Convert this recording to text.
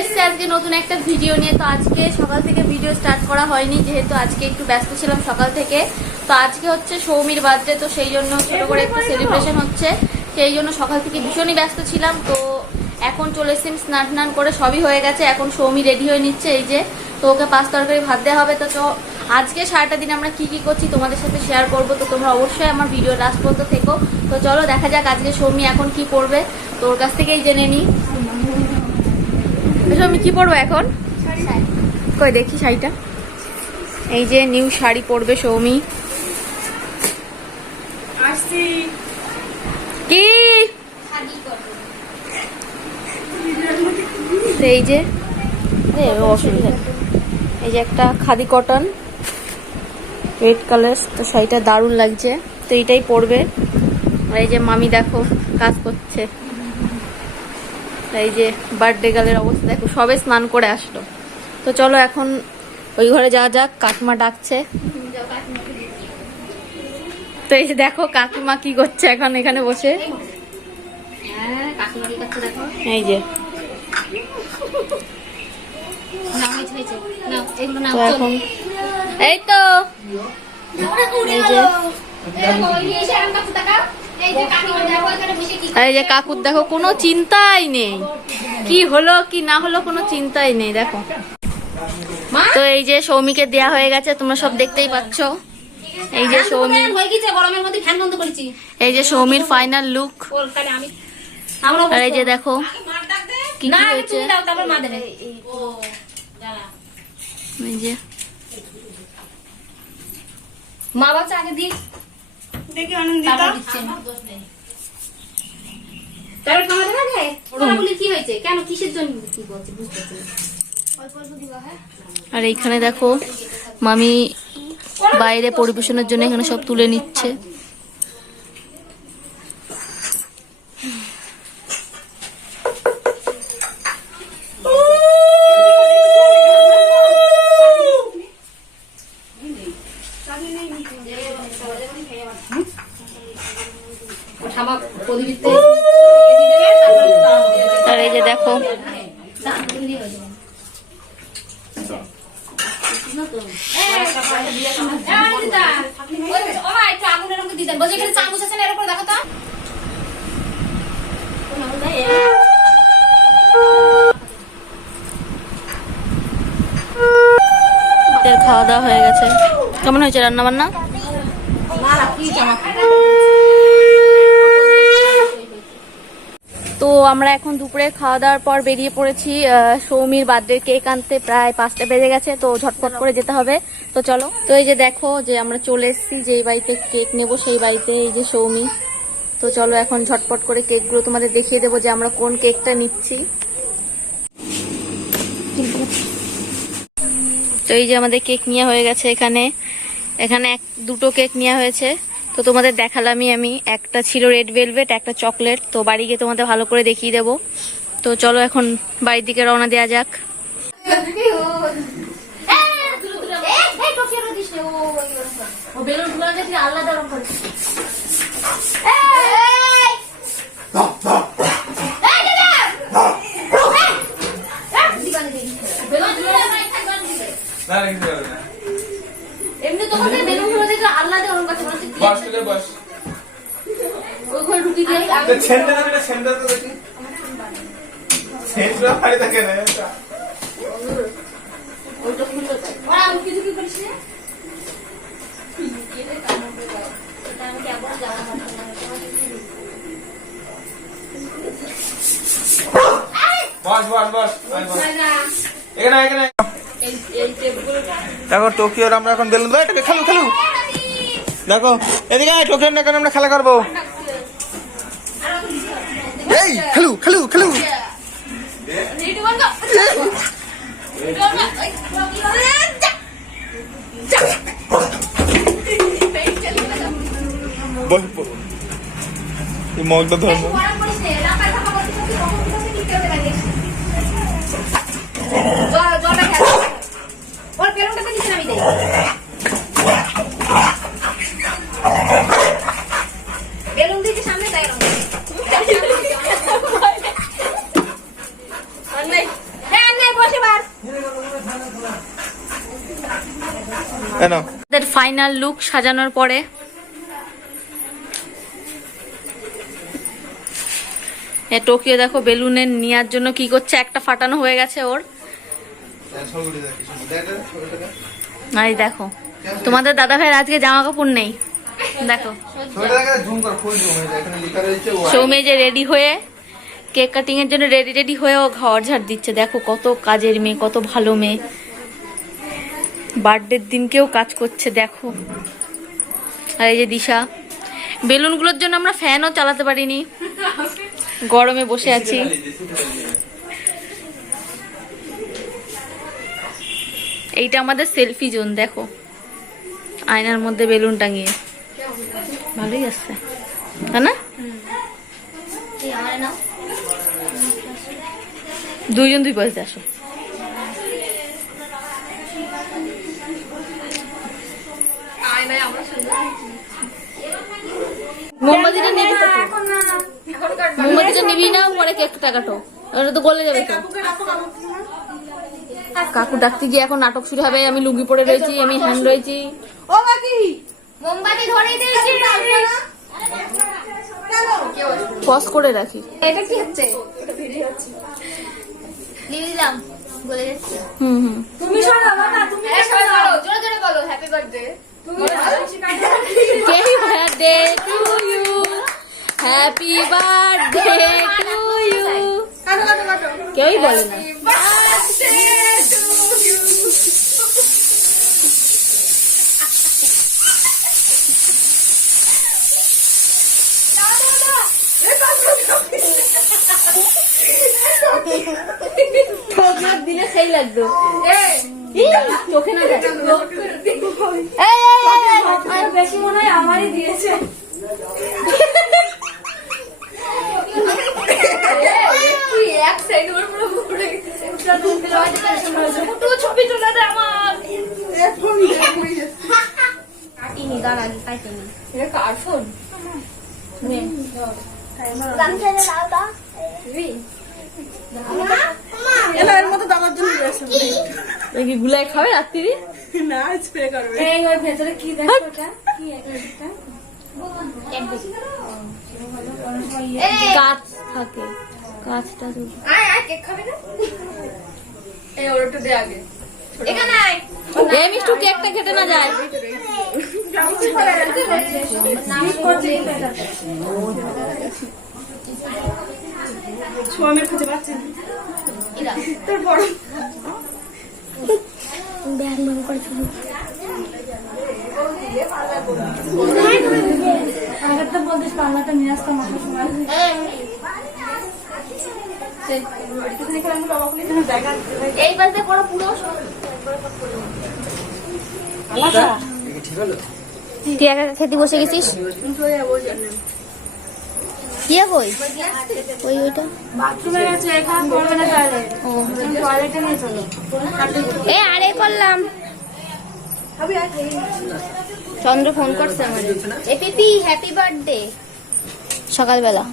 এসেছি আজকে নতুন একটা ভিডিও নিয়ে। তো আজকে সকাল থেকে ভিডিও স্টার্ট করা হয়নি, যেহেতু আজকে একটু ব্যস্ত ছিলাম সকাল থেকে। তো আজকে হচ্ছে সৌমির বার্থডে তো সেই জন্য ছোট করে একটু সেলিব্রেশন হচ্ছে। সেই জন্য সকাল থেকে ভীষণই ব্যস্ত ছিলাম। তো এখন চলে এসেছি স্নান টান করে সবই হয়ে গেছে। এখন সৌমি রেডি হয়ে নিচ্ছে, এই যে। তো ওকে পাঁচ তরকারি ভাত দেওয়া হবে। তো আজকে সারাটা দিন আমরা কি কি করছি তোমাদের সাথে শেয়ার করব। তো তোমরা অবশ্যই আমার ভিডিও লাস্ট পর্যন্ত থেকো। তো চলো দেখা যাক আজকে সৌমি এখন কি করবে। তো ওর কাছ থেকেই জেনে নিই তো সৌমি কি পরবো এখন? কই দেখি শাড়িটা। এই যে নিউ শাড়ি পরবে সৌমি। কি? এই যে। অসুবিধা। এই যে একটা খাদি কটন। Red colour. তো শাড়িটা দারুণ লাগছে। তো এইটাই পরবে। আর এই যে মামি দেখো কাজ করছে। এই যে বার্থডে গালের অবস্থা, দেখো, সবে স্নান করে আসলো। তো চলো এখন ওই ঘরে যাওয়া যাক, কাকিমা ডাকছে। তো এই দেখো, কাকিমা কি করছে এখন এখানে বসে। এই যে। এখন এই তো। এই যে। এই যে কাকুর দেখো কোনো চিন্তাই নেই। কি হলো কি না হলো কোনো চিন্তাই নেই দেখো। তো এই যে সৌমিকে দেয়া হয়ে গেছে তোমরা সব দেখতেই পাচ্ছ। এই যে সৌমি এই যে সৌমির ফাইনাল লুক আর এই যে দেখো কি হয়েছে? এই যে মা বাচ্চা আগে দিই দেখি আনন্দিতা। তারপর আগে ওরা বলি কি হয়েছে? কেন? কিসের জন্য কি বলছে? বুঝতে আর এইখানে দেখো মামি বাইরে পরিবেশনের জন্য এখানে সব তুলে নিচ্ছে ও ঠামা প্রদীপিতে এদি দেবে তারপর তারপর দেবে। আর এই যে দেখো তারপর দিয়ে হয়ে যাবে। এই, অনিন্দিতা, ওই, ও মা, একটু আগুনের রঙে চামচ আছে না, এর দেখো। তো। খাওয়া দাওয়া হয়ে গেছে। কেমন হয়েছে রান্না বান্না তো আমরা এখন দুপুরে খাওয়া দাওয়ার পর বেরিয়ে পড়েছি। সৌমির বার্থডে কেক আনতে প্রায় পাঁচটা বেজে গেছে, তো ঝটপট করে যেতে হবে। তো চলো, তো এই যে দেখো যে আমরা চলে এসেছি যে বাড়িতে কেক নেব সেই বাড়িতে, এই যে সৌমি। তো চলো এখন ঝটপট করে কেকগুলো তোমাদের দেখিয়ে দেবো যে আমরা কোন কেকটা নিচ্ছি। তো এই যে আমাদের কেক নেওয়া হয়ে গেছে এখানে। এখানে এক দুটো কেক নেওয়া হয়েছে। তো তোমাদের দেখালামই আমি। একটা ছিল রেড ভেলভেট একটা চকলেট তো বাড়ি গিয়ে তোমাদের ভালো করে দেখিয়ে দেবো। তো চলো এখন বাড়ির দিকে রওনা দেওয়া যাক। ও বেলুনগুলো দেখি আলাদা রকম করে না রেখে দেবে না। এমনি তোমাদের বেলুন আলাদা ওরকম কাছে বস তোকে বস। ওই ঘরে ঢুকি দিয়ে তো ছেনটা না এটা ছেনটা তো দেখি। পারে থাকে না তাই ওরা করিস না? টোকিওর আমরা এখন বেলুন দেবো এটাকে খেলু খেলু। দেখো এদিকে আয় টোকিওর না এখন আমরা খেলা করব। এই খেলু খেলু খেলু। মগটা ধরবো ফাইনাল লুক সাজানোর পরে টোকিও দেখো বেলুনের নেওয়ার জন্য কি করছে? একটা ফাটানো হয়ে গেছে ওর। আরে দেখো তোমাদের দাদা ভাইয়ের আজকে জামা কাপড় নেই। দেখো। সৌমে যে রেডি হয়ে কেক কাটিং এর জন্য রেডি রেডি হয়ে ও ঘর ঝাড় দিচ্ছে। দেখো কত কাজের মেয়ে কত ভালো মেয়ে। বার্থডের দিনকেও কাজ করছে দেখো। আর এই যে দিশা বেলুনগুলোর জন্য আমরা ফ্যানও চালাতে পারিনি। গরমে বসে আছি। এইটা আমাদের সেলফি জোন দেখো। আয়নার মধ্যে বেলুন টাঙিয়ে। ভালোই আসছে তাই না? দুইজন দুই পাশে আসো। মোমবাতিটা নিবি মোমবাতিটা নিবি না, পরে ওটা তো গলে যাবে তো। কাকু ডাকতে গিয়ে এখন নাটক শুরু হবে, আমি লুঙ্গি পরে রয়েছি, আমি হ্যান্ড রয়েছি। মোমবাতি ধরে দিয়েছি পজ করে রাখি। এটা কি হচ্ছে? নিয়ে দিলাম বলে যাচ্ছি। হুম হুম। তুমি শোনো না তুমি এই সবাই বলো জোরে জোরে বলো happy birthday Happy birthday to you. Happy birthday to you. কাটো কাটো কাটো কেউই বলে না ঠোকনার দিলে সেই লাগতো চোখে না বেশি মনে হয় আমারই দিয়েছে। এক সাইড ওর পুরো ছবি তুলে দে আমার। কাটিনি এর মতো দাদার জন্য দিয়েছে গুলাই খাবে রাত্রি না স্প্রে করবে। ওর ভেতরে কি দেখো ওটা? কি এই কাঁচ থাকে। কাঁচটা তো। আয় আয় কেক খাবি না এই ওর একটু দে আগে। এখানে এই মিষ্টু কেকটা খেতে না যায়। সোয়ামের খুঁজে পাচ্ছি তো বলতিস পাল্লাটা নিয়ে আসতাম আমার সময় পড়ো পুরো তুই একা খেতে বসে গেছিস? ওই ওইটা। বাথরুমে গেছে এখানে পড়বে না তাহলে। ও। টয়লেটে নিয়ে চলো। এ আরে করলাম। চন্দ্র ফোন করছে আমার এ পিপি হ্যাপি বার্থডে সকালবেলা।